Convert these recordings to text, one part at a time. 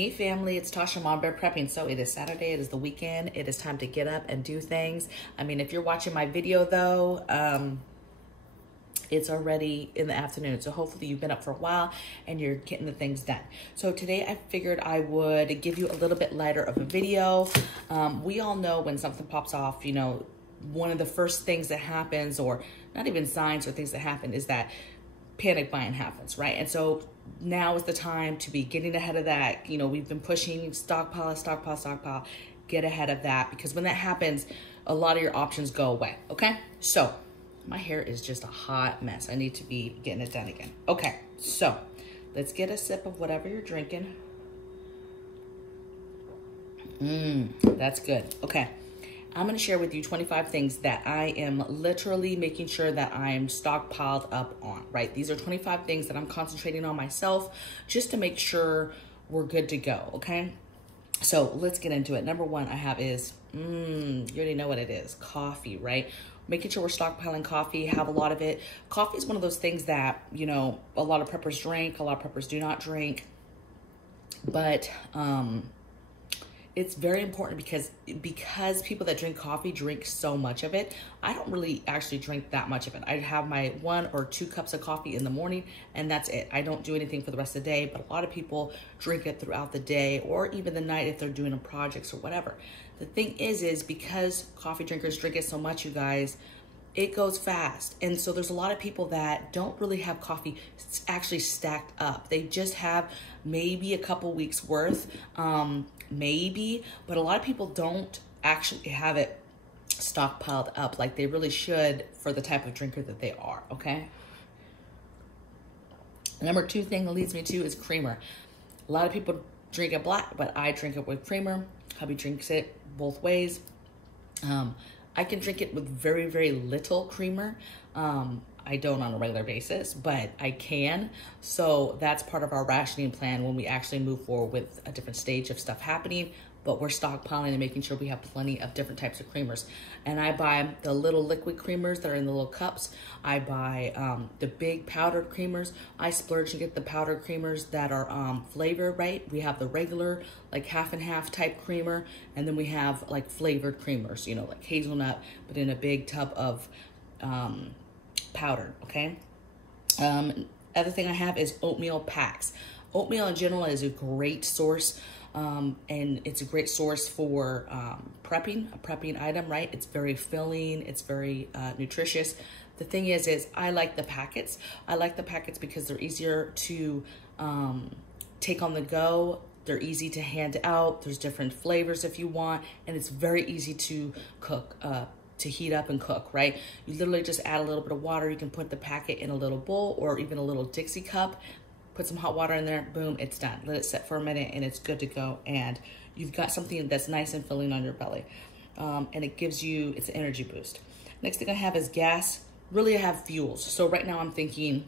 Hey family, it's Tasha, Mom Bear Prepping. So it is Saturday, it is the weekend, it is time to get up and do things. I mean, if you're watching my video though, it's already in the afternoon. So hopefully you've been up for a while and you're getting the things done. So today I figured I would give you a little bit lighter of a video. We all know when something pops off, you know, one of the first things that happens, or not even signs or things that happen, is that panic buying happens, right? And so now is the time to be getting ahead of that. You know, we've been pushing stockpile, get ahead of that, because when that happens, a lot of your options go away, okay? So my hair is just a hot mess. I need to be getting it done again. Okay, so let's get a sip of whatever you're drinking. That's good. Okay. I'm going to share with you 25 things that I am literally making sure that I'm stockpiled up on, right? These are 25 things that I'm concentrating on myself just to make sure we're good to go, okay? So let's get into it. Number one I have is, you already know what it is, coffee, right? Making sure we're stockpiling coffee, have a lot of it. Coffee is one of those things that, you know, a lot of preppers drink, a lot of preppers do not drink, but, it's very important because people that drink coffee drink so much of it. I don't really actually drink that much of it. I have my 1 or 2 cups of coffee in the morning and that's it. I don't do anything for the rest of the day, but a lot of people drink it throughout the day or even the night if they're doing projects or whatever. The thing is because coffee drinkers drink it so much, you guys, it goes fast. And so there's a lot of people that don't really have coffee actually stacked up. They just have maybe a couple weeks worth, maybe, but a lot of people don't actually have it stockpiled up like they really should for the type of drinker that they are, okay? Number 2 thing that leads me to is creamer. A lot of people drink it black, but I drink it with creamer. Hubby drinks it both ways. I can drink it with very, very little creamer. I don't on a regular basis, but I can. So that's part of our rationing plan when we actually move forward with a different stage of stuff happening, but we're stockpiling and making sure we have plenty of different types of creamers. And I buy the little liquid creamers that are in the little cups. I buy the big powdered creamers. I splurge and get the powdered creamers that are flavored, right? We have the regular, like half and half type creamer, and then we have like flavored creamers, you know, like hazelnut, but in a big tub of powder, okay? Other thing I have is oatmeal packs. Oatmeal in general is a great source, and it's a great source for prepping, a prepping item, right? It's very filling, it's very nutritious. The thing is I like the packets. I like the packets because they're easier to take on the go. They're easy to hand out. There's different flavors if you want, and it's very easy to cook, to heat up and cook, right? You literally just add a little bit of water. You can put the packet in a little bowl or even a little Dixie cup, put some hot water in there, boom, it's done. Let it set for a minute and it's good to go. And you've got something that's nice and filling on your belly. And it gives you, it's an energy boost. Next thing I have is gas. Really, I have fuels. So right now I'm thinking,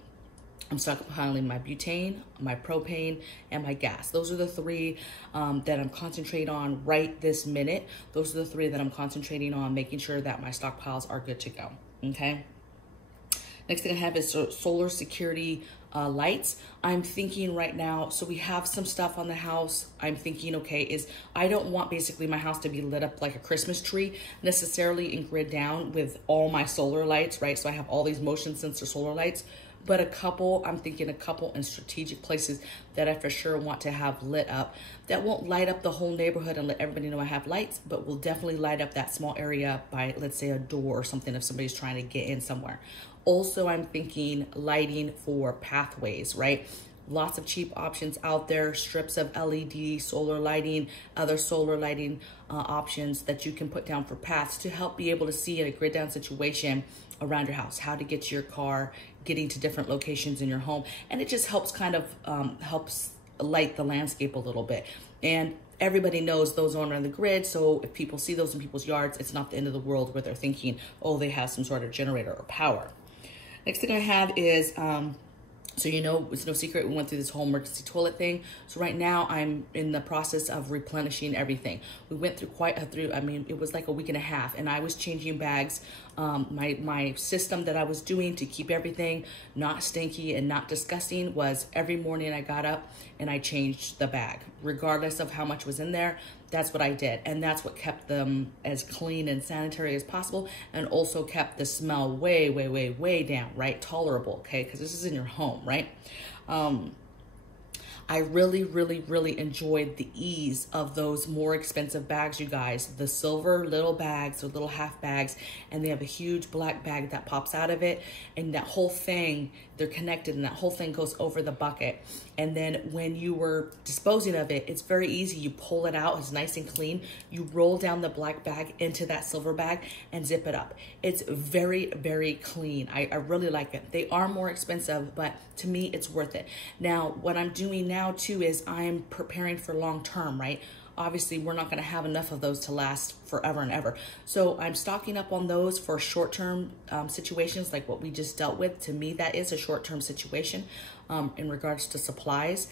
I'm stockpiling my butane, my propane, and my gas. Those are the 3 that I'm concentrating on right this minute. Those are the 3 that I'm concentrating on, making sure that my stockpiles are good to go, okay? Next thing I have is solar security lights. I'm thinking right now, so we have some stuff on the house. I'm thinking, okay, I don't want basically my house to be lit up like a Christmas tree necessarily and grid down with all my solar lights, right? So I have all these motion sensor solar lights, but I'm thinking a couple in strategic places that I for sure want to have lit up that won't light up the whole neighborhood and let everybody know I have lights, but will definitely light up that small area by, let's say, a door or something if somebody's trying to get in somewhere. Also, I'm thinking lighting for pathways, right? Lots of cheap options out there, strips of LED, solar lighting, other solar lighting options that you can put down for paths to help be able to see in a grid down situation around your house, how to get to your car, getting to different locations in your home. And it just helps kind of, helps light the landscape a little bit. And everybody knows those aren't on the grid, so if people see those in people's yards, it's not the end of the world where they're thinking, oh, they have some sort of generator or power. Next thing I have is So, you know, it's no secret, we went through this whole emergency toilet thing. So right now I'm in the process of replenishing everything. We went through I mean, it was like a week and a half, and I was changing bags. My system that I was doing to keep everything not stinky and not disgusting was every morning I got up and I changed the bag. Regardless of how much was in there, that's what I did. And that's what kept them as clean and sanitary as possible, and also kept the smell way, way, way, way down, right? Tolerable, okay? Because this is in your home, right? I really, really, really enjoyed the ease of those more expensive bags, you guys. The silver little bags or little half bags, and they have a huge black bag that pops out of it, and that whole thing, they're connected, and that whole thing goes over the bucket. And then when you were disposing of it, it's very easy. You pull it out, it's nice and clean. You roll down the black bag into that silver bag and zip it up. It's very, very clean. I really like it. They are more expensive, but to me, it's worth it. Now, what I'm doing now too is I'm preparing for long term, right? Obviously, we're not gonna have enough of those to last forever and ever. So I'm stocking up on those for short-term situations like what we just dealt with. To me, that is a short-term situation in regards to supplies.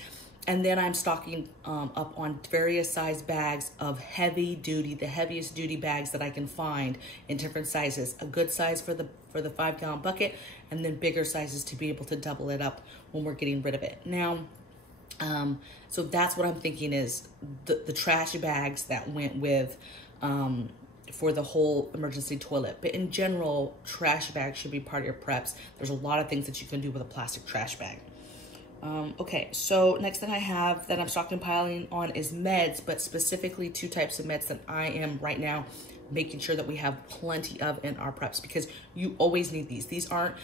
And then I'm stocking up on various size bags of heavy duty, the heaviest duty bags that I can find in different sizes. A good size for the 5-gallon bucket, and then bigger sizes to be able to double it up when we're getting rid of it. Now, so that's what I'm thinking is the trash bags that went with for the whole emergency toilet. But in general, trash bags should be part of your preps. There's a lot of things that you can do with a plastic trash bag. Okay, so next thing I have that I'm stockpiling on is meds, but specifically 2 types of meds that I am right now making sure that we have plenty of in our preps, because you always need these. These aren't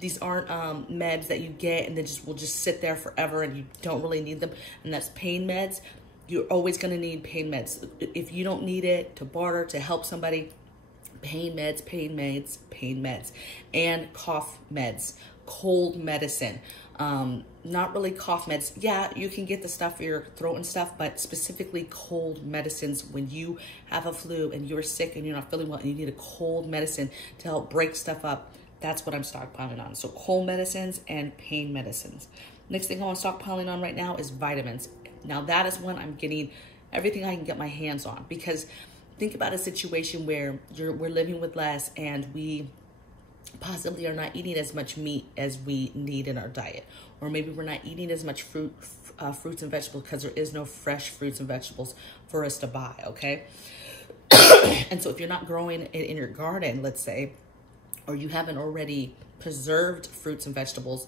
meds that you get and then will just sit there forever and you don't really need them. And that's pain meds. You're always going to need pain meds. If you don't need it to barter, to help somebody, pain meds, pain meds, pain meds, and cough meds, cold medicine. Not really cough meds. Yeah, you can get the stuff for your throat and stuff, but specifically cold medicines when you have a flu and you're sick and you're not feeling well and you need a cold medicine to help break stuff up. That's what I'm stockpiling on. So cold medicines and pain medicines. Next thing I'm stockpiling on right now is vitamins. Now that is when I'm getting everything I can get my hands on, because think about a situation where we're living with less and we possibly are not eating as much meat as we need in our diet, or maybe we're not eating as much fruits and vegetables because there is no fresh fruits and vegetables for us to buy, okay? And so if you're not growing it in your garden, let's say, or you haven't already preserved fruits and vegetables,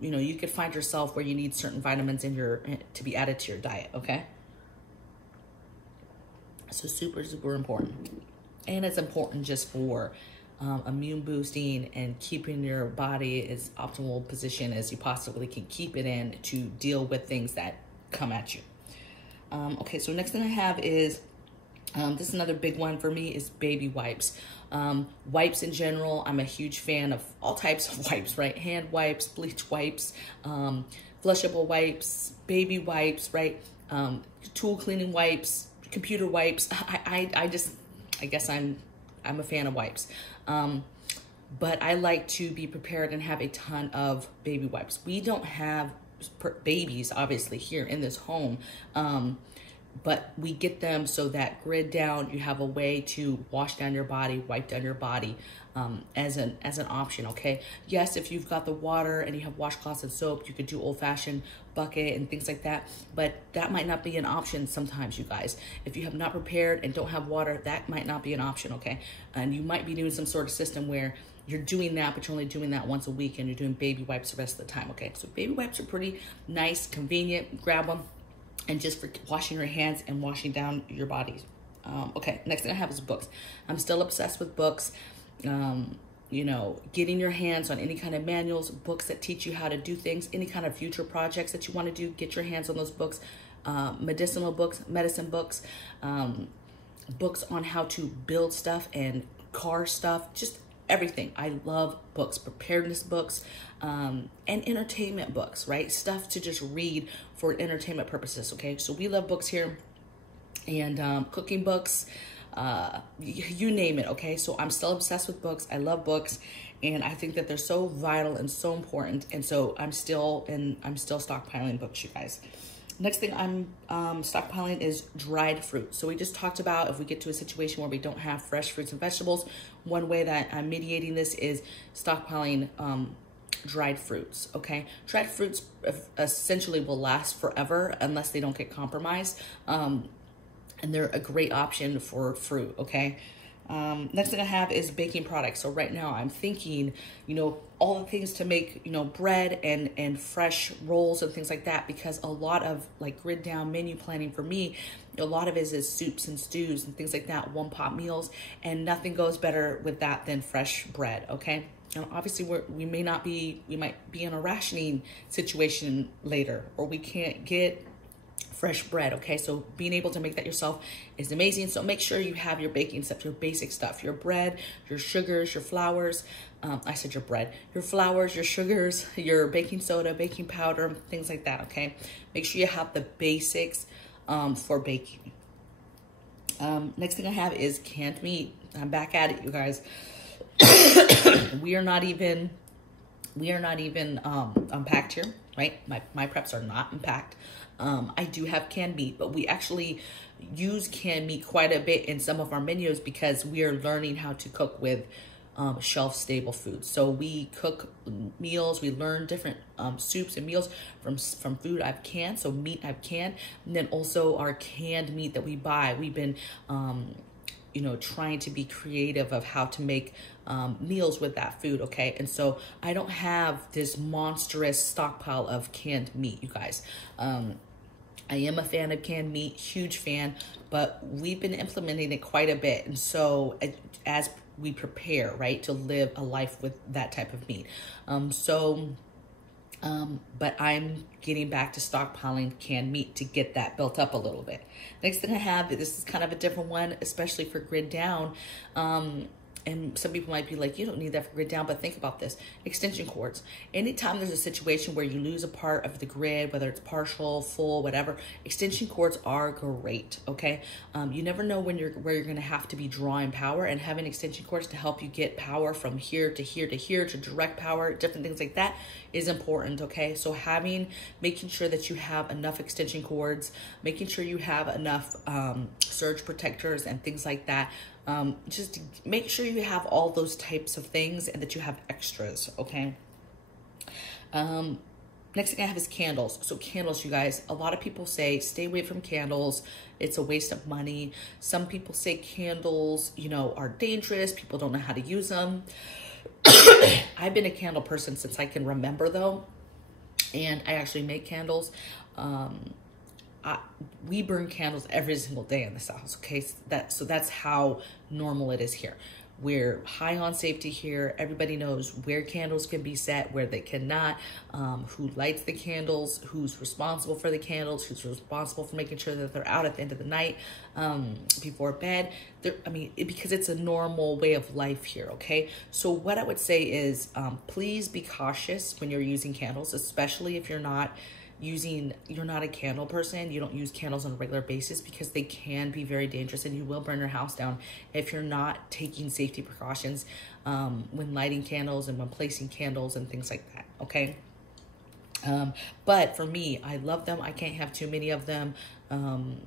you know, you could find yourself where you need certain vitamins to be added to your diet, okay? So super, super important. And it's important just for immune boosting and keeping your body as optimal position as you possibly can keep it in to deal with things that come at you. Okay, so next thing I have is, this is another big one for me, is baby wipes. Wipes in general, I'm a huge fan of all types of wipes, right? Hand wipes, bleach wipes, flushable wipes, baby wipes, right? Tool cleaning wipes, computer wipes. I guess I'm a fan of wipes. But I like to be prepared and have a ton of baby wipes. We don't have babies, obviously, here in this home. But we get them so that grid down, you have a way to wash down your body, wipe down your body as an option, okay? Yes, if you've got the water and you have washcloths and soap, you could do old-fashioned bucket and things like that, but that might not be an option sometimes, you guys. If you have not prepared and don't have water, that might not be an option, okay? And you might be doing some sort of system where you're doing that, but you're only doing that once a week and you're doing baby wipes the rest of the time, okay? So baby wipes are pretty nice, convenient, grab them, and just for washing your hands and washing down your body. Okay, next thing I have is books. I'm still obsessed with books. You know, getting your hands on any kind of manuals, books that teach you how to do things, any kind of future projects that you want to do, get your hands on those books. Medicinal books, medicine books, books on how to build stuff and car stuff, just everything. I love books, preparedness books, and entertainment books, right? Stuff to just read for entertainment purposes, okay? So we love books here, and cooking books, you name it, okay? So I'm still obsessed with books. I love books, And I think that they're so vital and so important. And so I'm still stockpiling books, you guys. Next thing I'm stockpiling is dried fruit. So we just talked about if we get to a situation where we don't have fresh fruits and vegetables, one way that I'm mediating this is stockpiling dried fruits, okay? Dried fruits essentially will last forever unless they don't get compromised. And they're a great option for fruit, okay? Next thing I have is baking products. So right now I'm thinking, you know, all the things to make, you know, bread and fresh rolls and things like that, because a lot of like grid down menu planning for me, a lot of it is soups and stews and things like that, one pot meals, and nothing goes better with that than fresh bread, okay? And obviously we might be in a rationing situation later, or we can't get fresh bread, okay? So being able to make that yourself is amazing. So make sure you have your baking stuff, your basic stuff, your bread, your sugars, your flours. I said your bread, your flours, your sugars, your baking soda, baking powder, things like that, okay? Make sure you have the basics for baking. Next thing I have is canned meat. I'm back at it, you guys. We are not even unpacked here, right? My preps are not unpacked. I do have canned meat, but we actually use canned meat quite a bit in some of our menus because we are learning how to cook with shelf-stable foods. So we cook meals, we learn different soups and meals from food I've canned, so meat I've canned, and then also our canned meat that we buy. We've been you know, trying to be creative of how to make meals with that food, okay? And so I don't have this monstrous stockpile of canned meat, you guys. I am a fan of canned meat, huge fan, but we've been implementing it quite a bit. And so as we prepare, right, to live a life with that type of meat. But I'm getting back to stockpiling canned meat to get that built up a little bit. Next thing I have, this is kind of a different one, especially for grid down. And some people might be like, you don't need that for grid down, but think about this. Extension cords. Anytime there's a situation where you lose a part of the grid, whether it's partial, full, whatever, extension cords are great, okay? You never know where you're gonna have to be drawing power, and having extension cords to help you get power from here to here to here to direct power, different things like that is important, okay? So making sure that you have enough extension cords, making sure you have enough surge protectors and things like that. Just make sure you have all those types of things and that you have extras, okay? Next thing I have is candles. So candles, you guys, a lot of people say, stay away from candles. It's a waste of money. Some people say candles, you know, are dangerous. People don't know how to use them. I've been a candle person since I can remember though. And I actually make candles. We burn candles every single day in this house, okay? So that's how normal it is here. We're high on safety here. Everybody knows where candles can be set, where they cannot, who lights the candles, who's responsible for the candles, who's responsible for making sure that they're out at the end of the night, before bed. Because it's a normal way of life here, okay? So what I would say is, please be cautious when you're using candles, especially if you're not a candle person, you don't use candles on a regular basis, because they can be very dangerous and you will burn your house down if you're not taking safety precautions when lighting candles and when placing candles and things like that, okay? But for me, I love them. I can't have too many of them. And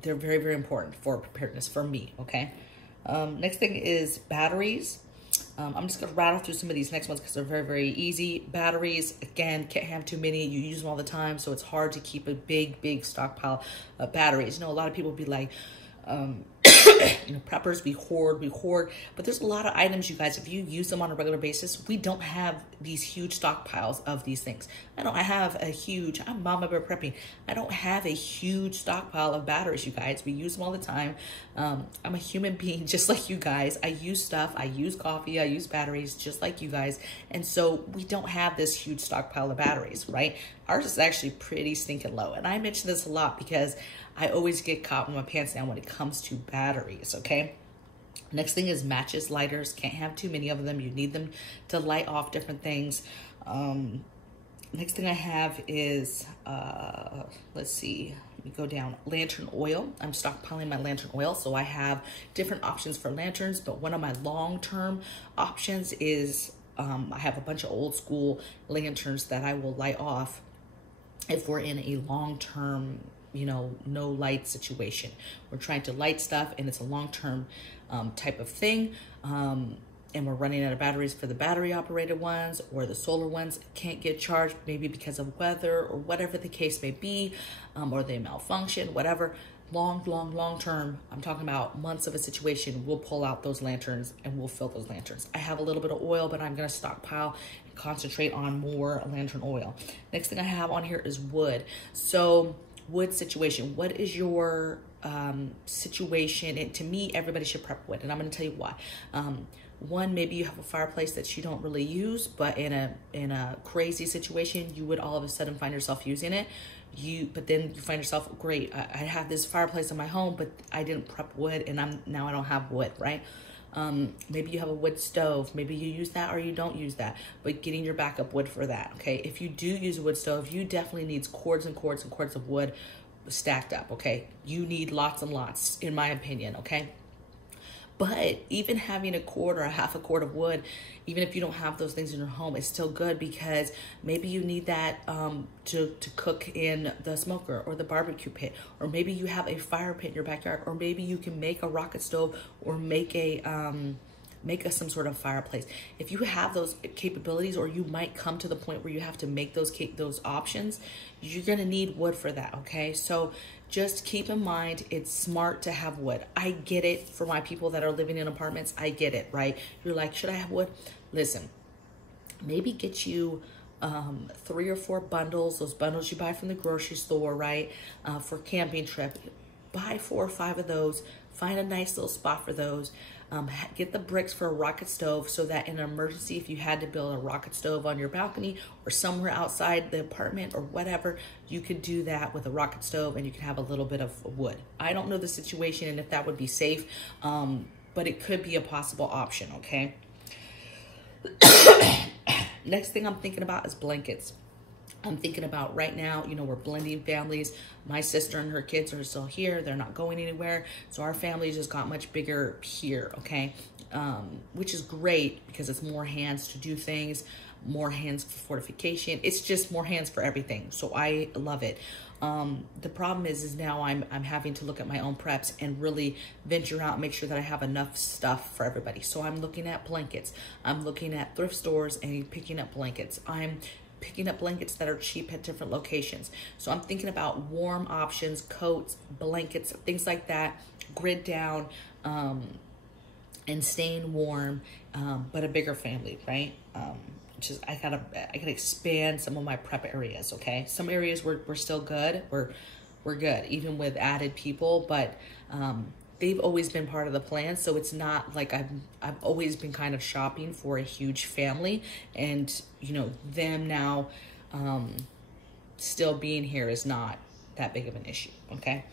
they're very, very important for preparedness for me, okay? Next thing is batteries. I'm just going to rattle through some of these next ones because they're very, very easy. Batteries, again, can't have too many. You use them all the time, so it's hard to keep a big, big stockpile of batteries. You know, a lot of people be like, you know, preppers, we hoard, but there's a lot of items, you guys, if you use them on a regular basis, we don't have these huge stockpiles of these things. I'm MAMABEAR prepping. I don't have a huge stockpile of batteries, you guys. We use them all the time. I'm a human being just like you guys. I use stuff, I use coffee, I use batteries just like you guys. And so we don't have this huge stockpile of batteries, right? Ours is actually pretty stinking low. And I mention this a lot because I always get caught with my pants down when it comes to batteries, okay? Next thing is matches, lighters. Can't have too many of them. You need them to light off different things. Next thing I have is, let's see, Let me go down. Lantern oil. I'm stockpiling my lantern oil, so I have different options for lanterns, but one of my long-term options is I have a bunch of old school lanterns that I will light off if we're in a long-term, you know, no light situation. We're trying to light stuff and it's a long-term type of thing. And we're running out of batteries for the battery operated ones, or the solar ones can't get charged, maybe because of weather or whatever the case may be, or they malfunction, whatever. Long term, I'm talking about months of a situation, we'll pull out those lanterns and we'll fill those lanterns. I have a little bit of oil, but I'm gonna stockpile and concentrate on more lantern oil. Next thing I have on here is wood. So wood situation, what is your situation? And to me, everybody should prep wood, and I'm gonna tell you why. One, maybe you have a fireplace that you don't really use, but in a crazy situation, you would all of a sudden find yourself using it. But then you find yourself, great, I have this fireplace in my home, but I didn't prep wood, and now I don't have wood, right? Maybe you have a wood stove. Maybe you use that or you don't use that, but getting your backup wood for that, okay? If you do use a wood stove, you definitely need cords and cords and cords of wood stacked up, okay? You need lots and lots, in my opinion, okay? But even having a cord or a half a cord of wood, even if you don't have those things in your home, is still good, because maybe you need that to cook in the smoker or the barbecue pit, or maybe you have a fire pit in your backyard, or maybe you can make a rocket stove or make some sort of fireplace. If you have those capabilities, or you might come to the point where you have to make those options, you're gonna need wood for that, okay? So just keep in mind, it's smart to have wood. I get it for my people that are living in apartments. I get it, right? You're like, should I have wood? Listen, maybe get you 3 or 4 bundles, those bundles you buy from the grocery store, right? For camping trip, buy 4 or 5 of those, find a nice little spot for those. Get the bricks for a rocket stove, so that in an emergency, if you had to build a rocket stove on your balcony or somewhere outside the apartment or whatever, you could do that with a rocket stove, and you can have a little bit of wood. I don't know the situation and if that would be safe, but it could be a possible option, okay? Next thing I'm thinking about is blankets. I'm thinking about right now, you know, we're blending families. My sister and her kids are still here. They're not going anywhere. So our family just got much bigger here, okay? Which is great, because it's more hands to do things, more hands for fortification. It's just more hands for everything. So I love it. The problem is now I'm having to look at my own preps and really venture out and make sure that I have enough stuff for everybody. So I'm looking at blankets. I'm looking at thrift stores and picking up blankets. I'm picking up blankets that are cheap at different locations. So I'm thinking about warm options, coats, blankets, things like that, grid down, and staying warm, but a bigger family, right? Which is, I gotta expand some of my prep areas, okay? Some areas we're still good, we're good, even with added people, but they've always been part of the plan. So it's not like I've always been kind of shopping for a huge family, and you know, them now still being here is not that big of an issue, okay?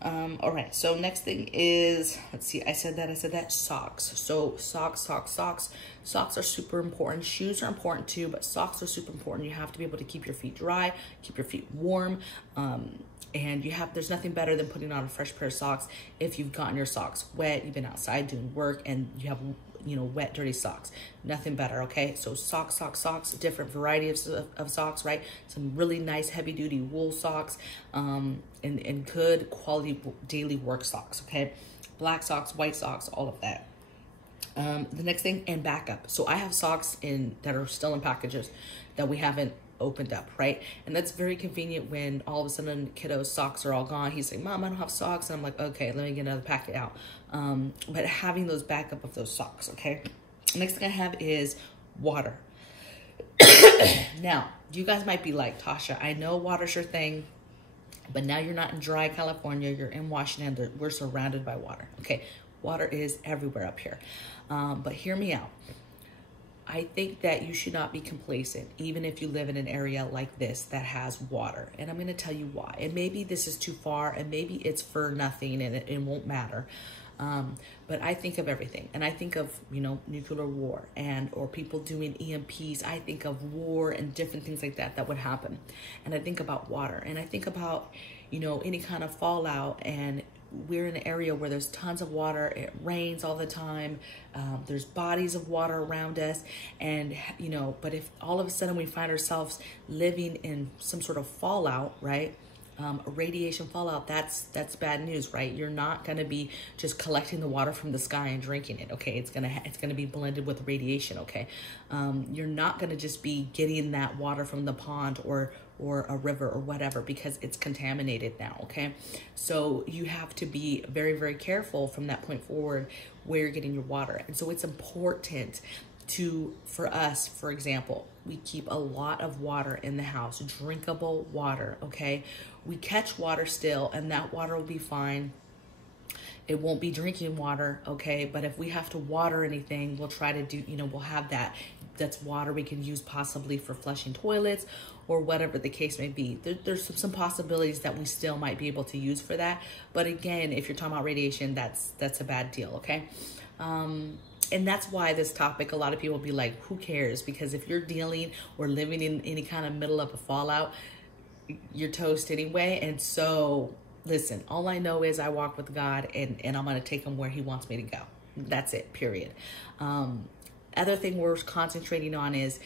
All right, so next thing is, let's see, I said that, socks. So socks are super important. Shoes are important too, but socks are super important. You have to be able to keep your feet dry, keep your feet warm, and there's nothing better than putting on a fresh pair of socks if you've gotten your socks wet, you've been outside doing work, and you have, you know, wet, dirty socks. Nothing better, okay? So socks, different varieties of socks, right? Some really nice heavy-duty wool socks, and good quality daily work socks, okay? Black socks, white socks, all of that. The next thing, and backup. So I have socks that are still in packages that we haven't opened up, right? And that's very convenient when all of a sudden kiddo's socks are all gone. He's like, Mom, I don't have socks. And I'm like, okay, let me get another packet out. But having those backup of those socks, okay? Next thing I have is water. Now, you guys might be like, Tasha, I know water's your thing, but now you're not in dry California, you're in Washington, we're surrounded by water, okay? Water is everywhere up here. But hear me out. I think that you should not be complacent, even if you live in an area like this that has water. And I'm going to tell you why. And maybe this is too far, and maybe it's for nothing and it won't matter. But I think of everything. And I think of, you know, nuclear war or people doing EMPs. I think of war and different things like that would happen. And I think about water. And I think about, you know, any kind of fallout and we're in an area where there's tons of water, it rains all the time, there's bodies of water around us, and you know, but if all of a sudden we find ourselves living in some sort of fallout, right? Radiation fallout, that's bad news, right? You're not going to be just collecting the water from the sky and drinking it, okay? It's gonna be blended with radiation, okay? You're not going to just be getting that water from the pond or a river or whatever, because it's contaminated now, okay? So you have to be very, very careful from that point forward where you're getting your water. And so it's important for us, for example, we keep a lot of water in the house, drinkable water, okay? We catch water still, and that water will be fine. It won't be drinking water, okay? But if we have to water anything, we'll try to do, you know, we'll have that's water we can use possibly for flushing toilets or whatever the case may be. There's some possibilities that we still might be able to use for that. But again, if you're talking about radiation, that's a bad deal, okay? And that's why this topic, a lot of people be like, who cares? Because if you're dealing or living in any kind of middle of a fallout, you're toast anyway. And so, listen, all I know is I walk with God, and I'm going to take him where he wants me to go. That's it, period. Other thing we're concentrating on is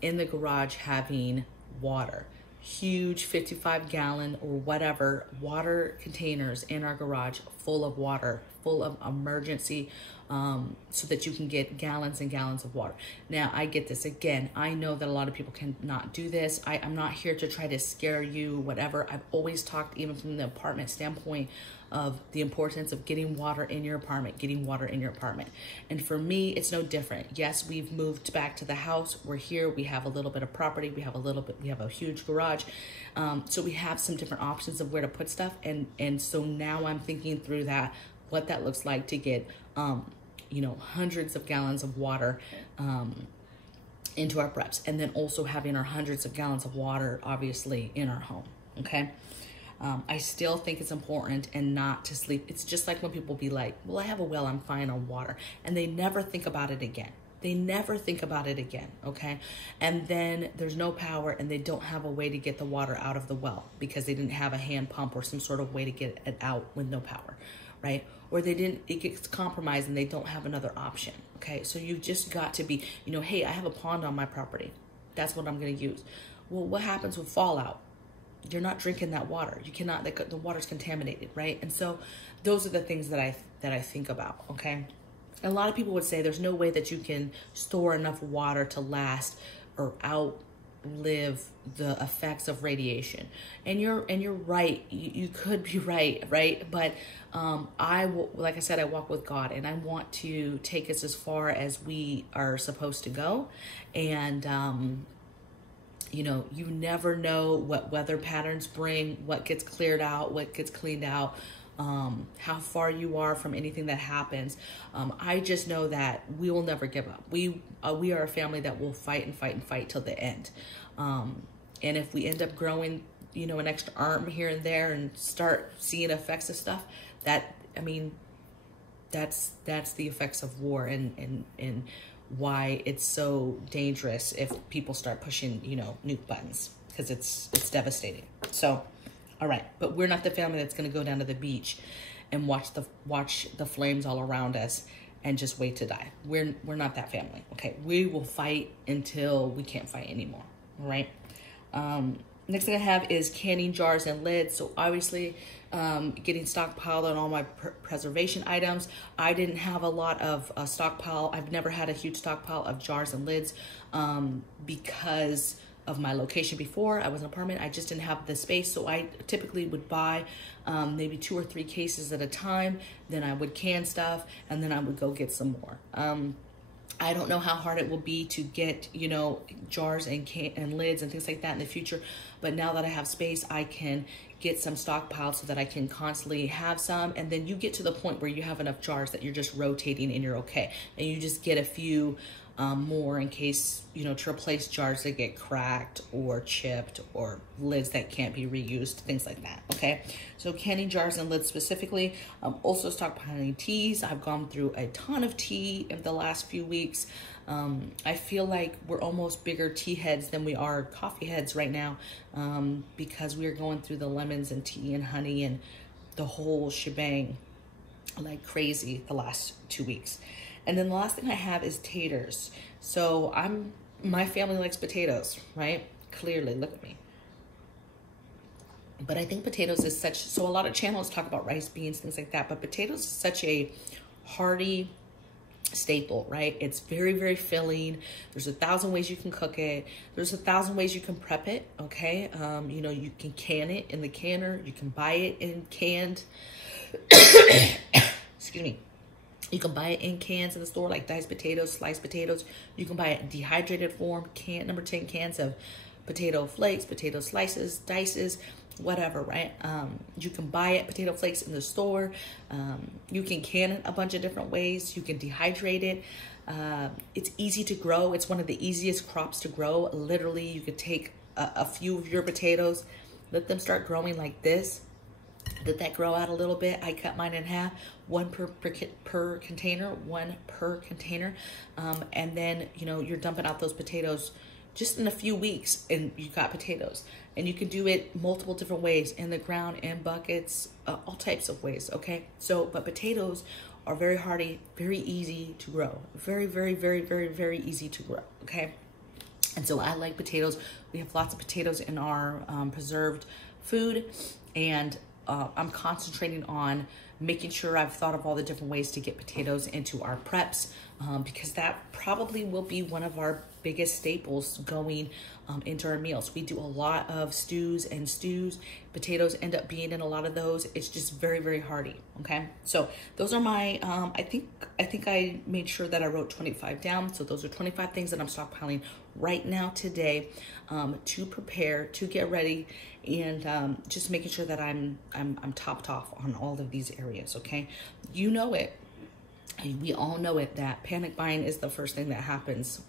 in the garage having water. Huge 55-gallon or whatever water containers in our garage full of water, full of emergency, so that you can get gallons and gallons of water. Now, I get this. Again, I know that a lot of people cannot do this. I'm not here to try to scare you, whatever. I've always talked, even from the apartment standpoint, of the importance of getting water in your apartment, And for me, it's no different. Yes, we've moved back to the house. We're here. We have a little bit of property. We have a huge garage. So we have some different options of where to put stuff. And so now I'm thinking through what that looks like to get, you know, hundreds of gallons of water, into our preps. And then also having our hundreds of gallons of water, obviously, in our home. Okay. I still think it's important and not to sleep. It's just like when people be like, well, I have a well, I'm fine on water. And they never think about it again. Okay? And then there's no power and they don't have a way to get the water out of the well because they didn't have a hand pump or some sort of way to get it out with no power, right? Or it gets compromised and they don't have another option, okay? So you've just got to be, you know, hey, I have a pond on my property. That's what I'm gonna use. Well, what happens with fallout? You're not drinking that water. You cannot, the water's contaminated, right? And so those are the things that I think about, okay? And a lot of people would say there's no way that you can store enough water to last or outlive the effects of radiation. And you're right. You could be right? But like I said, I walk with God, and I want to take us as far as we are supposed to go. And you know, you never know what weather patterns bring, what gets cleared out, what gets cleaned out, how far you are from anything that happens. I just know that we will never give up. We are a family that will fight and fight and fight till the end. And if we end up growing, you know, an extra arm here and there and start seeing effects of stuff, that's the effects of war and why it's so dangerous if people start pushing, you know, nuke buttons, because it's devastating. So, all right, but we're not the family that's going to go down to the beach and watch the flames all around us and just wait to die. We're not that family. Okay, we will fight until we can't fight anymore. All right. Next thing I have is canning jars and lids. So obviously, getting stockpiled on all my preservation items. I didn't have a lot of stockpile. I've never had a huge stockpile of jars and lids because of my location before. I was in an apartment. I just didn't have the space. So I typically would buy maybe 2 or 3 cases at a time. Then I would can stuff, and then I would go get some more. I don't know how hard it will be to get, you know, jars and lids and things like that in the future. But now that I have space, I can get some stockpiled so that I can constantly have some. And then you get to the point where you have enough jars that you're just rotating and you're okay. And you just get a few more in case, you know, to replace jars that get cracked or chipped or lids that can't be reused, things like that, okay? So canning jars and lids specifically. Also stockpiling teas. I've gone through a ton of tea in the last few weeks. I feel like we're almost bigger tea heads than we are coffee heads right now, because we are going through the lemons and tea and honey and the whole shebang like crazy the last 2 weeks. And then the last thing I have is taters. So my family likes potatoes, right? Clearly, look at me. But I think potatoes is such, so a lot of channels talk about rice, beans, things like that, but potatoes is such a hearty staple, right? It's very, very filling. There's 1,000 ways you can cook it. There's 1,000 ways you can prep it, okay? You know, you can can it in the canner. You can buy it in canned. Excuse me. You can buy it in cans in the store, like diced potatoes, sliced potatoes. You can buy it in dehydrated form, number 10 cans of potato flakes, potato slices, dices, whatever, right? You can buy it, potato flakes, in the store. You can can it a bunch of different ways. You can dehydrate it. It's easy to grow. It's one of the easiest crops to grow. Literally, you could take a few of your potatoes, let them start growing like this. Let that grow out a little bit. I cut mine in half, one per container, and then, you know, you're dumping out those potatoes just in a few weeks, and you got potatoes. And you can do it multiple different ways, in the ground, in buckets, all types of ways, okay? So, but potatoes are very hardy, very easy to grow. Very, very, very, very, very easy to grow, okay? And so I like potatoes. We have lots of potatoes in our preserved food, and I'm concentrating on making sure I've thought of all the different ways to get potatoes into our preps, because that probably will be one of our biggest staples going into our meals. We do a lot of stews. Potatoes end up being in a lot of those. It's just very, very hearty, okay? So those are my, I think I made sure that I wrote 25 down. So those are 25 things that I'm stockpiling right now today, to prepare, to get ready, and just making sure that I'm topped off on all of these areas, okay? You know it. We all know it, that panic buying is the first thing that happens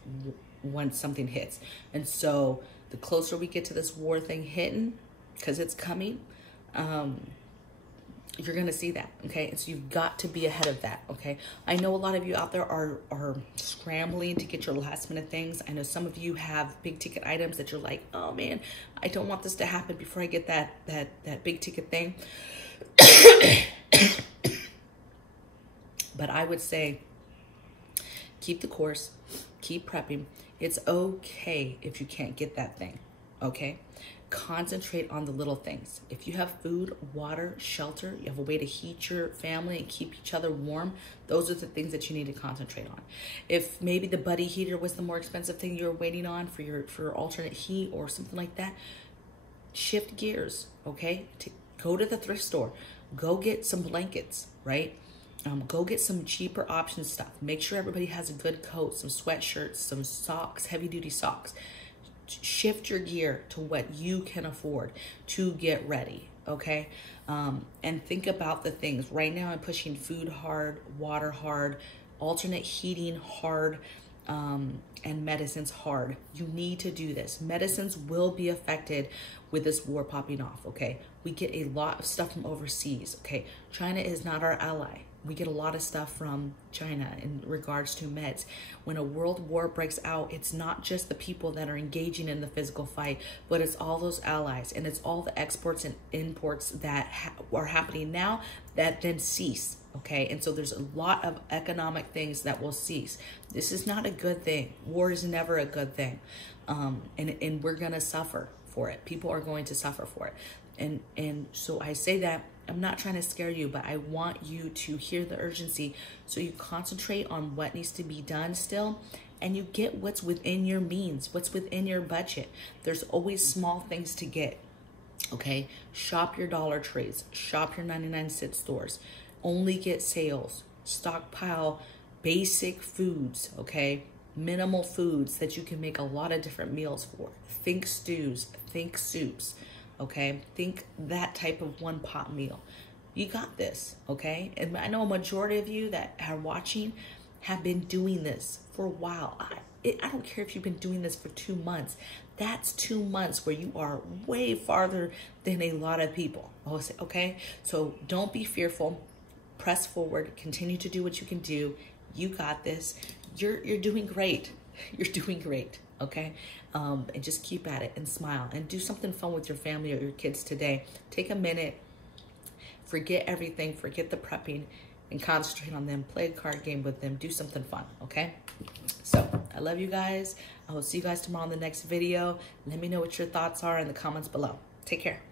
when something hits. And so the closer we get to this war thing hitting, because it's coming, you're gonna see that, okay? And so you've got to be ahead of that, okay? I know a lot of you out there are scrambling to get your last minute things. I know some of you have big ticket items that you're like, oh man, I don't want this to happen before I get that big ticket thing. But I would say, keep the course, keep prepping. It's okay if you can't get that thing, okay? Concentrate on the little things. If you have food, water, shelter, you have a way to heat your family and keep each other warm, those are the things that you need to concentrate on. If maybe the buddy heater was the more expensive thing you're waiting on for your alternate heat or something like that, shift gears, okay? Go to the thrift store. Go get some blankets, right? Go get some cheaper option stuff. Make sure everybody has a good coat, some sweatshirts, some socks, heavy-duty socks. Shift your gear to what you can afford to get ready, okay? And think about the things. Right now I'm pushing food hard, water hard, alternate heating hard, and medicines hard. You need to do this. Medicines will be affected with this war popping off, okay? We get a lot of stuff from overseas, okay? China is not our ally. We get a lot of stuff from China in regards to meds. When a world war breaks out, it's not just the people that are engaging in the physical fight, but it's all those allies, and it's all the exports and imports that are happening now that then cease, okay? And so there's a lot of economic things that will cease. This is not a good thing. War is never a good thing. And we're gonna suffer for it. People are going to suffer for it. And so I say that, I'm not trying to scare you, but I want you to hear the urgency so you concentrate on what needs to be done still, and you get what's within your means, what's within your budget. There's always small things to get, okay? Shop your Dollar Trees, shop your 99-cent stores, only get sales, stockpile basic foods, okay? Minimal foods that you can make a lot of different meals for. Think stews, think soups, okay? Think that type of one pot meal. You got this, okay? And I know a majority of you that are watching, have been doing this for a while. I don't care if you've been doing this for 2 months. That's 2 months where you are way farther than a lot of people. Okay? So don't be fearful. Press forward. Continue to do what you can do. You got this. You're doing great. You're doing great. Okay? And just keep at it and smile and do something fun with your family or your kids today. Take a minute. Forget everything. Forget the prepping and concentrate on them. Play a card game with them. Do something fun. Okay? So I love you guys. I will see you guys tomorrow in the next video. Let me know what your thoughts are in the comments below. Take care.